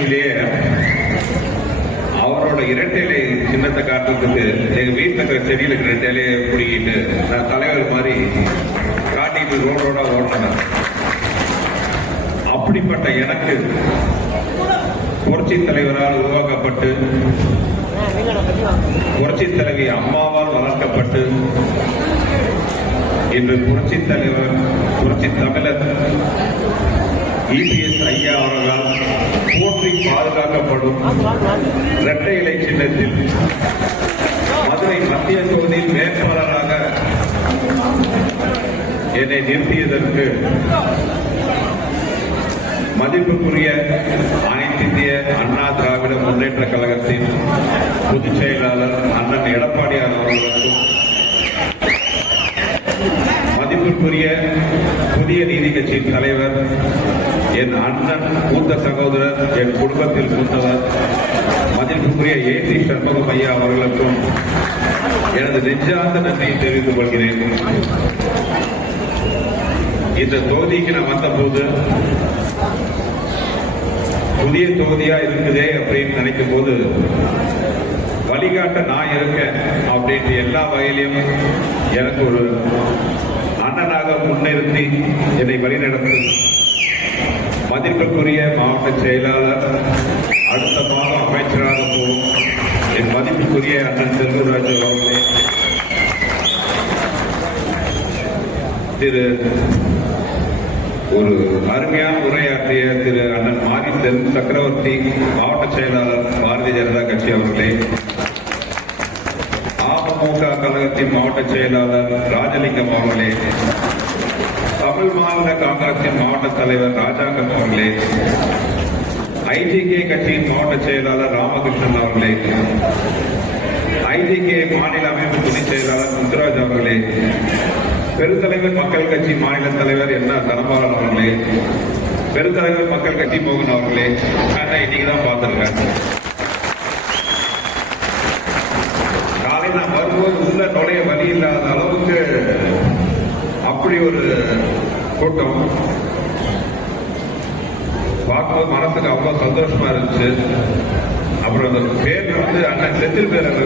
வயசுலயே அவரோட இரட்டையிலை சின்னத்தை காட்டுறதுக்கு எங்க வீட்டுல இருக்கிற செடியில இருக்கிற இரட்டையிலையை பிடிக்கிட்டு நான் தலைவர் மாதிரி காட்டிட்டு ரோடோட ஓடினேன். அப்படிப்பட்ட எனக்கு புரட்சி தலைவரால் உருவாக்கப்பட்டு புரட்சி தலைவி அம்மாவால் வளர்க்கப்பட்டு இன்று புரட்சி தலைவர் புரட்சி தமிழர் இபிஎஸ் ஐயா அவர்களால் போற்றி பாதுகாக்கப்படும் இரட்டை இலை சின்னத்தில் மதுரை மத்திய தொகுதியில் வேட்பாளராக என்னை நிறுத்தியதற்கு மதிப்புக்குரிய அனைத்து இந்திய அண்ணா திராவிட முன்னேற்ற கழகத்தின் பொதுச் செயலாளர் அண்ணன் எடப்பாடியார் அவர்களுக்கும், மதிப்பிற்குரிய புதிய நீதி கட்சியின் தலைவர் என் அண்ணன் மூத்த சகோதரர், என் குடும்பத்தில் மூத்தவர் மதிப்புக்குரிய ஏசி சண்முகம் ஐயா அவர்களுக்கும் எனது நெஞ்சார்ந்த நன்றியை தெரிவித்துக் கொள்கிறேன். இந்த தொகுதிக்கு நான் வந்தபோது புதிய தொகுதியா இருக்குதே அப்படின்னு நினைக்கும் போது வழிகாட்ட நான் இருக்கேன் அப்படின்ட்டு எல்லா வகையிலையும் எனக்கு ஒரு அண்ணனாக முன்னிறுத்தி என்னை வழிநடத்தும் மதிப்புக்குரிய மாவட்ட செயலாளர், அடுத்த மாதம் அமைச்சராக போகும் என் மதிப்புக்குரிய அண்ணன் செல்வராஜ் அவர்களே, திரு ஒரு அருமையான உரையாற்றிய திரு அண்ணன் மாரி சக்கரவர்த்தி மாவட்ட செயலாளர் பாரதிய ஜனதா கட்சி அவர்களே, அமமுக கழகத்தின் மாவட்ட செயலாளர் ராஜலிங்கம் அவர்களே, தமிழ் மாநில காங்கிரசின் மாவட்ட தலைவர் ராஜாங்கம் அவர்களே, ஐஜிகே கட்சியின் மாவட்ட செயலாளர் ராமகிருஷ்ணன் அவர்களே, ஐஜிகே மாநில அமைப்பு துணை செயலாளர் முத்துராஜ் அவர்களே, பெருந்தலைவர் மக்கள் கட்சி மாநில தலைவர் என்ன தனபாலன் அவர்களே, பெருந்தலைவர் மக்கள் கட்சி மோகன் அவர்களே, இன்னைக்கு தான் பார்த்திருக்கேன். காலை நான் வரும்போது உள்ள நுழைய வழி இல்லாத அளவுக்கு அப்படி ஒரு கூட்டம் பார்க்கும்போது மனசுக்கு அவ்வளவு சந்தோஷமா இருந்துச்சு. அப்புறம் அந்த பேர் வந்து அண்ணன் செந்தில் பேர் அந்த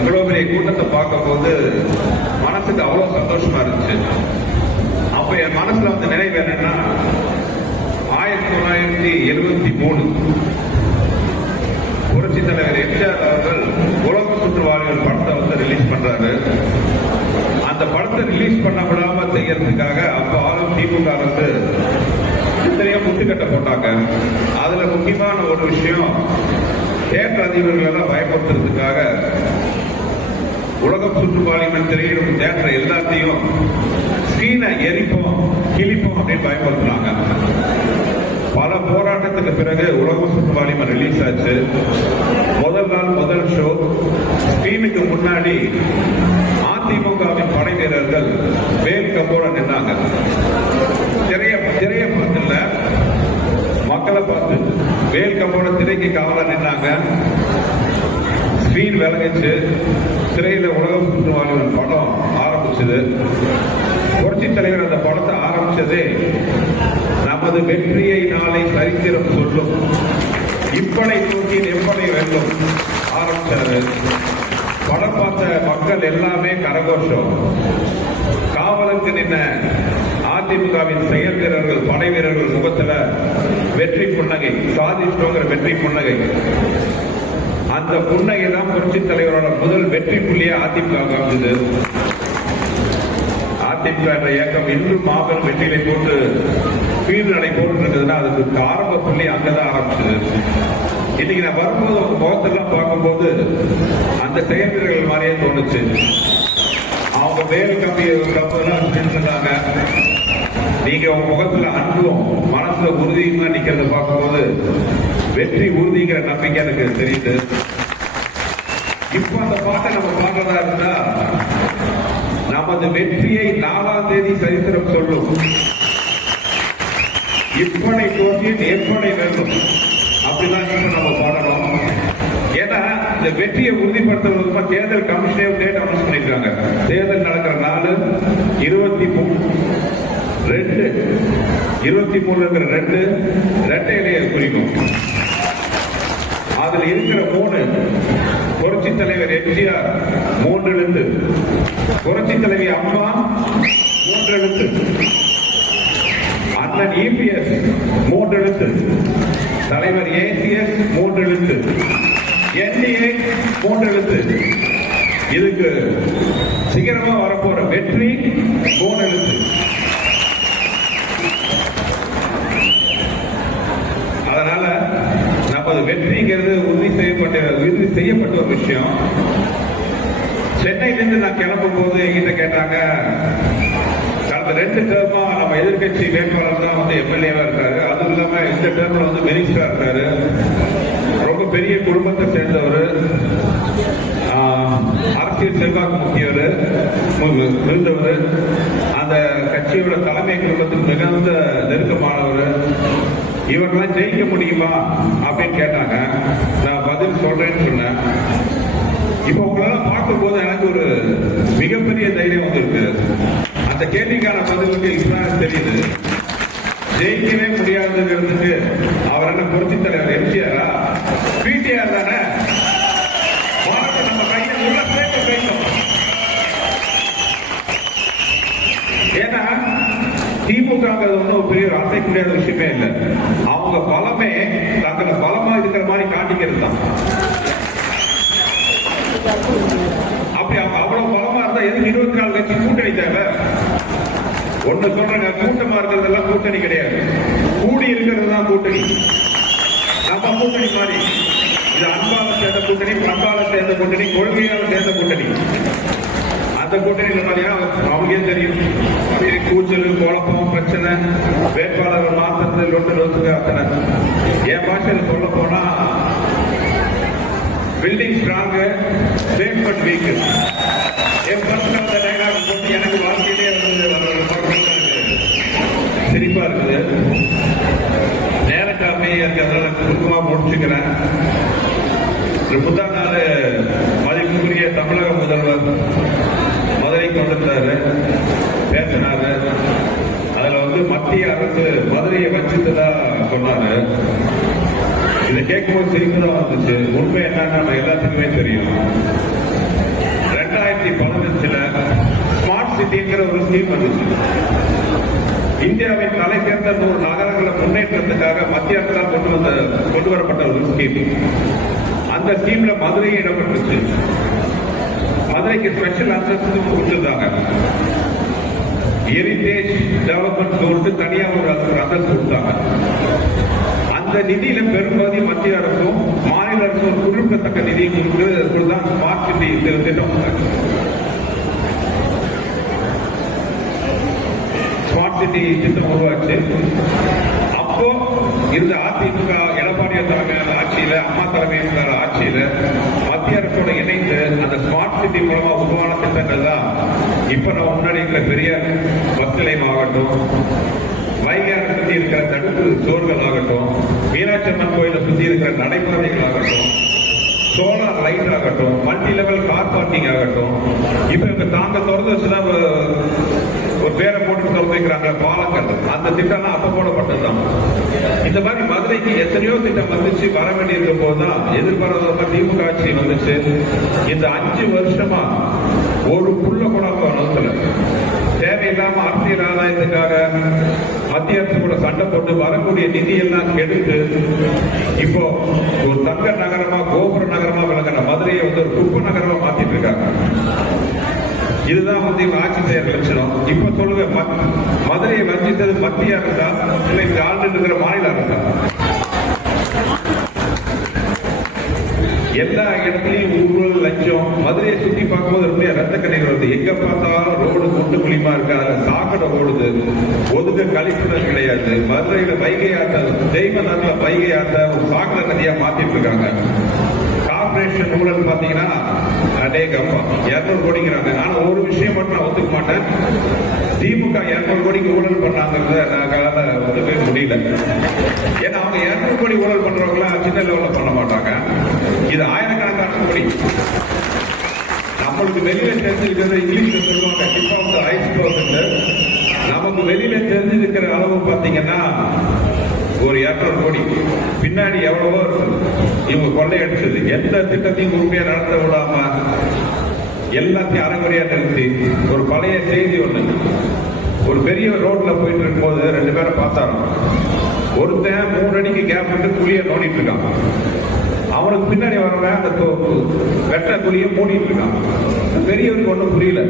இவ்வளவு பெரிய கூட்டத்தை பார்க்கும் போது மனசுக்கு அவ்வளவு சந்தோஷமா இருந்துச்சு. அப்ப என் மனசுல வந்து நினைவு என்னன்னா, 1973 புரட்சி தலைவர் எம்ஜிஆர் அவர்கள் உலக சுற்றுவாளிகள் படத்தை வந்து ரிலீஸ் பண்றாரு. அந்த படத்தை ரிலீஸ் பண்ண விடாம செய்யறதுக்காக அப்ப ஆளும் திமுக வந்து இத்தனையோ முட்டுக்கட்டை போட்டாங்க. அதுல முக்கியமான ஒரு விஷயம், தேட்டர் அதிபர்கள் எல்லாம் பயப்படுத்துறதுக்காக உலக சுற்றுப்பாலிமன் திரையிடும் தேட்டர் எல்லாத்தையும் ஸ்கிரீனை எரிப்போம் கிழிப்போம் அப்படின்னு பயப்படுத்தினாங்க. பல போராட்டத்துக்கு பிறகு உலக சுற்றுப்பாலிமன் ரிலீஸ் ஆச்சு. முதல் நாள் முதல் ஷோ ஸ்கிரீனுக்கு முன்னாடி அதிமுகவின் படை வீரர்கள் வேல் கம்போட நின்னாங்க. திரைய பார்த்துல மக்களை பார்த்து வேல் கம்போட திரைக்கு காவலா நின்னாங்க. ஸ்கிரீன் விலகிச்சு. திரையில உலக சுற்றுவாளிகள் படம் ஆரம்பிச்சது. புரட்சி தலைவர் அந்த படத்தை ஆரம்பிச்சதே, நமது வெற்றியை நாளை சரித்திரம் சொல்லும், இப்படை தூக்கி எப்படை வெல்லும் ஆரம்பிச்சாரு. படம் பார்த்த மக்கள் எல்லாமே கரகோஷம். காவலுக்கு நின்ன அதிமுகவின் செயல் வீரர்கள் படை வீரர்கள் முகத்துல வெற்றி புன்னகை, சாதிச்சோங்கிற வெற்றி புன்னகை. அந்த புன்னகை தான் புரட்சி தலைவரோட முதல் வெற்றி புள்ளியா அதிமுக அமைந்தது. அதிமுக என்ற இயக்கம் இன்றும் மாபெரும் வெற்றியை போட்டு பீர் நடை போட்டு இருக்குதுன்னா அதுக்கு ஆரம்ப புள்ளி அங்கதான் ஆரம்பிச்சது. இன்னைக்கு நான் வரும்போது உங்க முகத்தெல்லாம் பார்க்கும்போது அந்த செயல் வீரர்கள் மாதிரியே தோணுச்சு. அவங்க வேறு கம்பெல்லாம் சொன்னாங்க. நீங்க உங்க முகத்துல அன்பும் மனசுல உறுதியுமா நிக்கிறத பார்க்கும்போது வெற்றி உறுதிங்கிற நம்பிக்கை எனக்கு தெரியுது. இப்ப அந்த பாட்டை நம்ம பாடுறதா இருந்தா, நமது வெற்றியை 4ஆம் தேதி சரித்திரம் சொல்லும், இப்படை தோற்றி எப்படை வேண்டும் அப்படிதான் இப்ப நம்ம பாடணும். ஏன்னா இந்த வெற்றியை உறுதிப்படுத்துவதற்கு தேர்தல் கமிஷனே டேட் அனௌன்ஸ் பண்ணிருக்காங்க. தேர்தல் நடக்கிற நாள் 23/2 23 2 இரட்டை இலையை குறிக்கும். அதுல இருக்கிற 3 புரட்சி தலைவர் எம்ஜிஆர் 3 எழுத்து, புரட்சி தலைவி அம்மா 3 எழுத்து, அண்ணன் இபிஎஸ் 3 எழுத்து, தலைவர் ஏசிஎஸ் 3 எழுத்து, என்டிஏ 3 எழுத்து. இதுக்கு சிகரமா வரப்போற வெற்றி 3 எழுத்து. அதனால நமது வெற்றிங்கிறது உறுதி செய்யப்பட்ட ஒரு விஷயம். சென்னையிலிருந்து நான் கிளம்பும் போது என்கிட்ட கேட்டாங்க, கடந்த 2 டேர்மா நம்ம எதிர்கட்சி வேட்பாளர் தான் வந்து எம்எல்ஏவா இருக்காரு, அதுவும் இல்லாம இந்த டேர்ம்ல வந்து மினிஸ்டரா இருக்காரு, ரொம்ப பெரிய குடும்பத்தை சேர்ந்தவர், அரசியல் செல்வாக்கு முக்கியவர் இருந்தவர், அந்த கட்சியோட தலைமை குடும்பத்துக்கு மிகுந்த நெருக்கமானவர், இவர்களாம் ஜெயிக்க முடியுமா அப்படின்னு கேட்டாங்க. நான் பதில் சொல்றேன்னு சொன்னேன். இப்ப உங்களெல்லாம் பார்க்கும் போது எனக்கு ஒரு மிகப்பெரிய தைரியம் வந்திருக்கு. அந்த கேள்விக்கான பதிலுக்கு இப்பதான் தெரியுது. ஜெயிக்கவே முடியாதுங்கிறதுக்கு அவர் என்ன புரட்சி தலைவர் எம்ஜிஆரா, பிடிஆர் தானே? நம்ம கையில உள்ள சேர்த்து பேசணும். ஏன்னா திமுக வந்து ஒரு பெரிய அசைக்க முடியாத விஷயமே இல்லை. அவங்க பலமே தங்களை பலமா இருக்கிற மாதிரி காட்டிக்கிறது தான். அப்படி அவங்க அவ்வளவு பலமா இருந்தா எதுக்கு 24 கட்சி கூட்டணி தேவை? ஒண்ணு சொல்றாங்க, கூட்டமா இருக்கிறதெல்லாம் கூட்டணி கிடையாது, கூடி இருக்கிறது தான் கூட்டணி. நம்ம கூட்டணி மாதிரி இது அன்பால சேர்ந்த கூட்டணி, பண்பால சேர்ந்த கூட்டணி, கொள்கையால சேர்ந்த கூட்டணி. அந்த கூட்டணியில் பாத்தீங்கன்னா அவங்களுக்கே தெரியும், கூச்சல், குழப்பம், பிரச்சனை, வேட்பாளர்கள் மாத்திரத்தில் லொட்டு அத்தனை. என் பாஷையில் சொல்ல போனா building strong, safe but week. N personal dialogue போட்டு எனக்கு வாழ்க்கையிலே சிரிப்பா இருக்குது. நேரத்தை அமைய இருக்கிறதால சுருக்கமா முடிச்சுக்கிறேன். முந்தா நாள் மதிப்புக்குரிய தமிழக முதல்வர் மதுரை கொண்டிருந்தாரு, பேசினாரு. அதுல வந்து மத்திய அரசு மதுரையை வச்சுட்டதா சொன்னாரு. இதை கேட்கும்போது சிரிப்புதான் வந்துச்சு. உண்மை என்னன்னா நம்ம எல்லாத்துக்குமே தெரியும். 2015 ஸ்மார்ட் சிட்டிங்கிற ஒரு ஸ்கீம் வந்துச்சு. இந்தியாவின் தலை சேர்ந்த 100 நகரங்களை முன்னேற்றத்துக்காக மத்திய அரசால் கொண்டு வரப்பட்ட ஒரு ஸ்கீம். அந்த ஸ்கீம்ல மதுரையை இடம்பெற்றுச்சு. மதுரைக்கு ஸ்பெஷல் அந்தஸ்து கொடுத்திருந்தாங்க. ஹெரிடேஜ் டெவலப்மெண்ட் சொல்லிட்டு தனியா ஒரு அந்தஸ்து கொடுத்தாங்க. அந்த நிதியில பெரும்பகுதி மத்திய அரசும் மாநில அரசும் குறிப்பிடத்தக்க நிதியை கொடுத்துதான் ஸ்மார்ட் சிட்டி திட்டம். ஸ்மார்ட் சிட்டி திட்டம் உருவாச்சு. அப்போ இருந்த அதிமுக எடப்பாடியார் தலைமையிலான ஆட்சியில, அம்மா தலைமையிலான ஆட்சியில மத்திய அரசோட இணைந்து அந்த ஸ்மார்ட் சிட்டி மூலமா உருவான திட்டங்கள் தான் இப்ப நம்ம முன்னாடி இருக்கிற பெரிய பஸ் நிலையம் ஆகட்டும், வைகையாரை சுற்றி இருக்கிற தடுப்பு சோர்கள் ஆகட்டும், மீனாட்சி அம்மன் கோயிலை சுற்றி இருக்கிற நடைபாதைகள் ஆகட்டும், சோலார் லைட் ஆகட்டும், மல்டி லெவல் கார் பார்க்கிங் ஆகட்டும், இப்ப இவங்க தாங்க திறந்து வச்சுதான் ஒரு பேரை போட்டு திறந்து வைக்கிறாங்க பாலங்கள். அந்த திட்டம்லாம் அப்ப போடப்பட்டதுதான். இந்த மாதிரி மதுரைக்கு எத்தனையோ திட்டம் வந்துச்சு. வர வேண்டியிருக்க போதுதான் எதிர்பாராத திமுக ஆட்சி வந்துச்சு. இந்த 5 வருஷமா ஒரு புள்ள கூட நோக்கல. தேவையில்லாம அரசியல் ஆதாயத்துக்காக மத்திய அரசு கூட சண்டை போட்டு வரக்கூடிய நிதியெல்லாம் கெடுத்து இப்போ ஒரு தங்க நகரமா, கோபுர நகரமா விளங்குற மதுரையை வந்து ஒரு குப்பை நகரமா மாத்திட்டு இருக்காங்க. இதுதான் வந்து ஆட்சி செய்யற லட்சணம். இப்ப சொல்லுங்க, மதுரையை வஞ்சித்தது மத்திய அரசா இல்லை இந்த ஆண்டு இருக்கிற மாநில அரசா? எல்லா இடத்துலயும் ஊழல், லஞ்சம். மதுரையை சுற்றி பார்க்கும்போது ரொம்ப ரத்த கண்ணீர் வருது. எங்க பார்த்தாலும் ரோடு குண்டு குழிமா இருக்கு, அதுல சாக்கடை ஓடுது, ஒதுக்க கழிப்புகள் கிடையாது. மதுரையில வைகை ஆற்ற, தெய்வ நகர்ல வைகை ஆற்ற ஒரு சாக்கடை நதியா மாத்திட்டு இருக்காங்க. கார்பரேஷன் ஊழல் பாத்தீங்கன்னா 200 கோடிங்கிறாங்க. ஆனா ஒரு விஷயம் மட்டும் நான் ஒத்துக்க மாட்டேன். திமுக 200 கோடிக்கு ஊழல் பண்ணாங்கிறத நான் ஒத்துக்கவே முடியல. ஏன்னா அவங்க 200 கோடி ஊழல் பண்றவங்க சின்ன லெவல்ல பண்ண மாட்டாங்க. இது ஆயிரக்கணக்கான கோடி. நம்மளுக்கு வெளியில தெரிஞ்சிருக்கிறது இங்கிலீஷ்ல சொல்லுவாங்க டிப் ஆஃப் த ஐஸ்பர்க். நமக்கு நமக்கு வெளியில தெரிஞ்சிருக்கிற அளவு பாத்தீங்கன்னா ஒரு 200 கோடி, பின்னாடி எவ்வளவோ இருக்கு. இவங்க கொள்ளையடிச்சது எந்த திட்டத்தையும் உண்மையா நடத்த விடாம எல்லாத்தையும் அரைகுறையா நிறுத்தி, ஒரு பழைய செய்தி ஒண்ணு, ஒரு பெரிய ரோட்ல போயிட்டு இருக்கும் போது 2 பேரை பார்த்தாங்க. ஒருத்தன் 3 அடிக்கு கேப் விட்டு குழிய நோண்டிட்டு இருக்கான். அவனுக்கு பின்னாடி வரவன் அந்த வெட்ட குழிய மூடிட்டு இருக்கான். பெரியவருக்கு ஒன்றும் புரியல.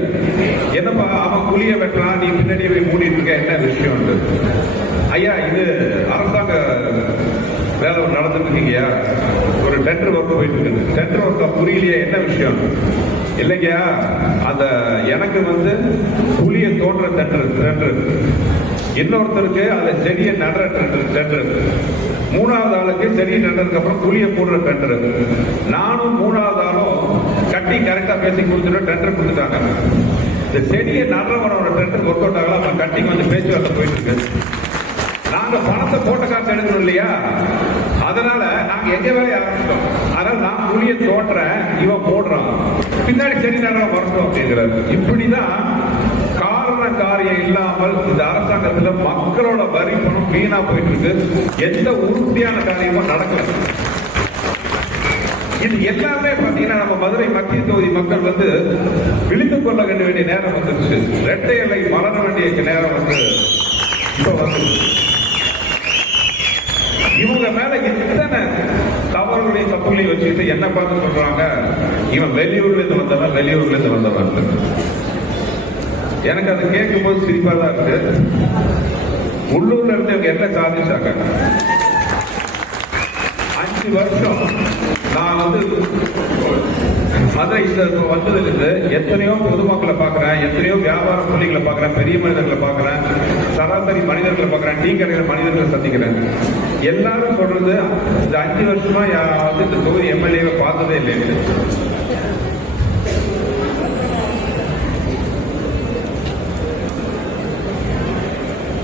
என்னப்பா அவன் குழிய வெட்டுறான், நீ பின்னாடியே போய் மூடிட்டு இருக்க, என்ன விஷயம்? ஐயா, இது அரசாங்க வேலை நடந்துட்டு இருக்கீங்கயா, ஒரு டெண்டர் ஒர்க் போயிட்டு இருக்கு. டெண்டர் ஒர்க் புரியலையா, என்ன விஷயம்? இல்லைங்கயா, அந்த எனக்கு புளிய தோன்ற டெண்டர், இன்னொருத்தருக்கு அந்த செடியை நடுற டெண்டர், 3வது ஆளுக்கு செடியை நடுறதுக்கு அப்புறம் புளிய போடுற டெண்டர். நானும் 3வது ஆளும் கட்டி கரெக்டா பேசி கொடுத்துட்டு டெண்டர் கொடுத்துட்டாங்க. இந்த செடியை நடுறவனோட டெண்டர் ஒர்க் அவுட் ஆகலாம், அவன் கட்டிங் பேச்சுவார்த்தை போயிட்டு இருக்கு. நாங்க பணத்தை போட்ட காசு எடுக்கணும் இல்லையா, அதனால நாங்க எங்க வேலையை ஆரம்பிச்சிட்டோம். அதனால நான் புளிய தோற்றேன், இவன் போடுறான், பின்னாடி சரி நேரம் வரணும் அப்படிங்கிறாரு. இப்படிதான் காரண காரியம் இல்லாமல் இந்த அரசாங்கத்துல மக்களோட வரி பணம் வீணா போயிட்டு இருக்கு. எந்த உறுதியான காரியமும் நடக்கல. இது எல்லாமே பாத்தீங்கன்னா நம்ம மதுரை மத்திய தொகுதி மக்கள் விழித்துக் கொள்ள வேண்டிய நேரம் வந்துருச்சு. இரட்டை இலை மலர வேண்டிய நேரம் இப்ப இவங்க மேல எத்தனை தவறுகளையும் தப்புகளையும் வச்சுக்கிட்டு என்ன பார்த்து சொல்றாங்க, இவன் வெளியூர்ல இருந்து வந்தவன், வெளியூர்ல இருந்து வந்தவன். எனக்கு அதை கேட்கும் போது சிரிப்பா தான் இருக்கு. உள்ளூர்ல இருந்து இவங்க என்ன சாதிச்சாங்க? 5 வருஷம் நான் மதுரை வந்ததிலிருந்து எத்தனையோ பொதுமக்களை பார்க்கிறேன், எத்தனையோ வியாபார புள்ளிகளை பார்க்கிறேன், பெரிய மனிதர்களை பார்க்கிறேன், சராசரி மனிதர்களை பார்க்கிறேன், டீ கடையில மனிதர்களை சந்திக்கிறேன். எல்லாரும் சொல்றது இந்த 5 வருஷமா இந்த தொகுதி எம்எல்ஏவை பார்த்ததே இல்லை.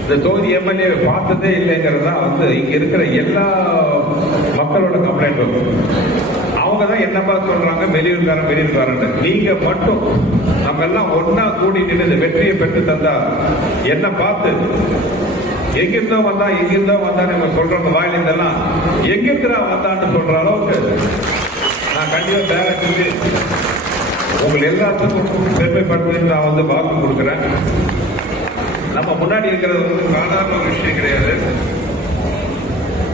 இந்த தொகுதி எம்எல்ஏ பார்த்ததே இல்லைங்கிறதா இங்க இருக்கிற எல்லா மக்களோட கம்ப்ளைண்ட் வரும். அவங்க தான் என்ன பார்த்து சொல்றாங்க, வெளியூர்காரன். நீங்க மட்டும் நம்ம எல்லாம் ஒன்னா கூடி நின்று வெற்றியை பெற்று தந்தா என்ன பார்த்து எங்கிருந்தோ வந்தா நம்ம சொல்றவங்க வாயிலிருந்தெல்லாம் எங்கிருந்தா வந்தான்னு சொல்ற அளவுக்கு நான் கண்டிப்பா வேலை செஞ்சு உங்களை எல்லாத்துக்கும் பெருமைப்படுத்தி நான் வாக்கு கொடுக்குறேன். நம்ம முன்னாடி இருக்கிறது சாதாரண ஒரு விஷயம் கிடையாது,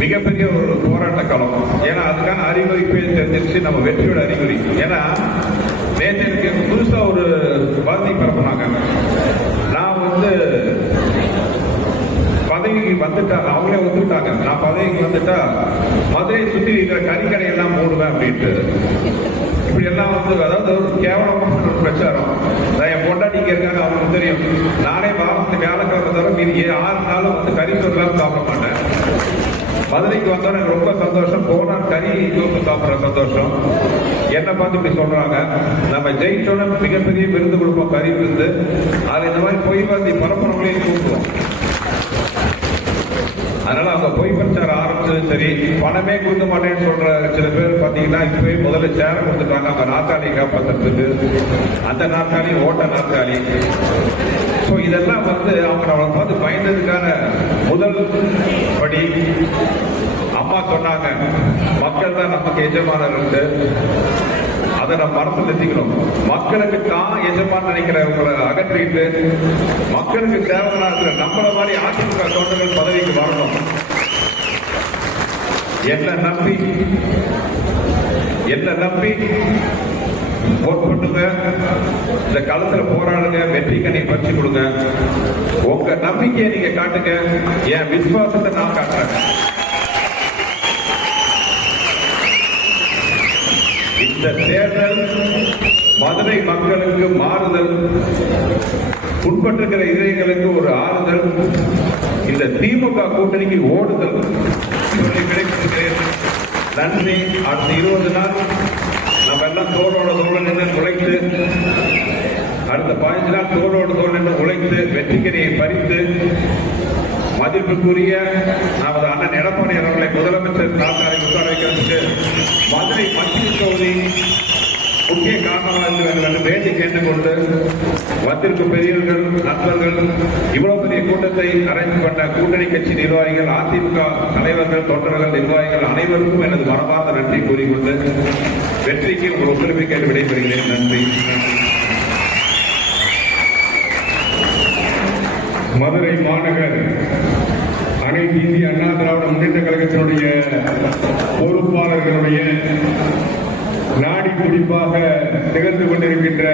மிகப்பெரிய ஒரு போராட்ட களம். ஏன்னா அதுக்கான அறிகுறி தெரிஞ்சிருச்சு, நம்ம வெற்றியோட அறிகுறி. ஏன்னா நேற்று புதுசா ஒரு வார்த்தை பரப்புனாங்க. நான் பதவிக்கு வந்துட்டா, அவங்களே ஒத்துக்கிட்டாங்க, நான் பதவிக்கு வந்துட்டா மதுரையை சுற்றி இருக்கிற கறிக்கடை எல்லாம் மூடுவேன் அப்படின்ட்டு. இப்படி எல்லாம் அதாவது ஒரு கேவலமான ஒரு பிரச்சாரம். என் பொண்டாட்டிங்க இருக்காங்க, அவங்களுக்கு தெரியும். நானே வாரத்துக்கு வியாழக்கிழமை தவிர மீதி 6 நாளும் கறி சோறுலாம் சாப்பிட மாட்டேன். மதுரைக்கு வந்தோம் எனக்கு ரொம்ப சந்தோஷம். போனா கறி சோறு சாப்பிட்ற சந்தோஷம். என்ன பார்த்து இப்படி சொல்றாங்க, நம்ம ஜெயிச்சோட மிகப்பெரிய விருது கொடுப்போம், கறி விருந்து. அது இந்த மாதிரி பொய் வார்த்தை பரப்புறவங்களையும் கூப்பிடுவோம். அதனால அவங்க பொய் பிரச்சாரம் ஆரம்பிச்சது சரி. பணமே கொடுக்க மாட்டேன்னு சொல்ற சில பேர் பாத்தீங்கன்னா இப்பவே முதல்ல சேர கொடுத்துட்டாங்க அவங்க நாற்காலி காப்பாற்றுறதுக்கு. அந்த நாற்காலி ஓட்ட நாற்காலி. இதெல்லாம் அவங்க அவளை பார்த்து பயந்ததுக்கான முதல் படி. அம்மா சொன்னாங்க, மக்கள் தான் நமக்கு எஜமானர். அதை நம்ம மனசில் எத்திக்கணும். மக்களுக்கு தான் எஜமான் நினைக்கிறவங்களை அகற்றிட்டு மக்களுக்கு தேவையான நம்மள மாதிரி அதிமுக தொண்டர்கள் பதவிக்கு வரணும். என்ன நம்பி ஓட் பண்ணுங்க, இந்த களத்துல போராடுங்க, வெற்றி கனி பறிச்சு கொடுங்க. உங்க நம்பிக்கையை நீங்க காட்டுங்க, என் விசுவாசத்தை நான் காட்டுறேன். இந்த தேர்தல் மதுரை மக்களுக்கு மாறுதல், உட்பட்டிருக்கிற இதயங்களுக்கு ஒரு ஆறுதல், இந்த திமுக கூட்டணிக்கு ஓடுதல் கிடைக்கிறது. நன்றி. அடுத்த 20 நாள் நம்ம எல்லாம் தோளோட தோல் நின்று உழைத்து, அடுத்த 15 நாள் தோளோட தோல் நின்று உழைத்து வெற்றிக்கனியை பறித்து மதிப்புக்குரிய நமது அண்ணன் எடப்பாடி அவர்களை முதலமைச்சர் நாற்காலிக்கு உட்கார வைக்கிறதுக்கு மதுரை மத்திய தொகுதி முக்கிய காரணமாக இருக்கிறார்கள் என்று வேண்டி கேட்டுக்கொண்டு வந்திருக்கும் பெரியவர்கள் நண்பர்கள் இவ்வளவு பெரிய கூட்டத்தை அரேஞ்ச் பண்ண கூட்டணி கட்சி நிர்வாகிகள் அதிமுக தலைவர்கள் தொண்டர்கள் நிர்வாகிகள் அனைவருக்கும் எனது மனமார்ந்த நன்றி கூறிக்கொண்டு வெற்றிக்கு உங்கள் ஒத்துழைப்பை கேட்டு விடைபெறுகிறேன். நன்றி. மதுரை மாநகர் அனைத்து இந்திய அண்ணா திராவிட முன்னேற்ற கழகத்தினுடைய பொறுப்பாளர்களுடைய நாடி துடிப்பாக திகழ்ந்து கொண்டிருக்கின்ற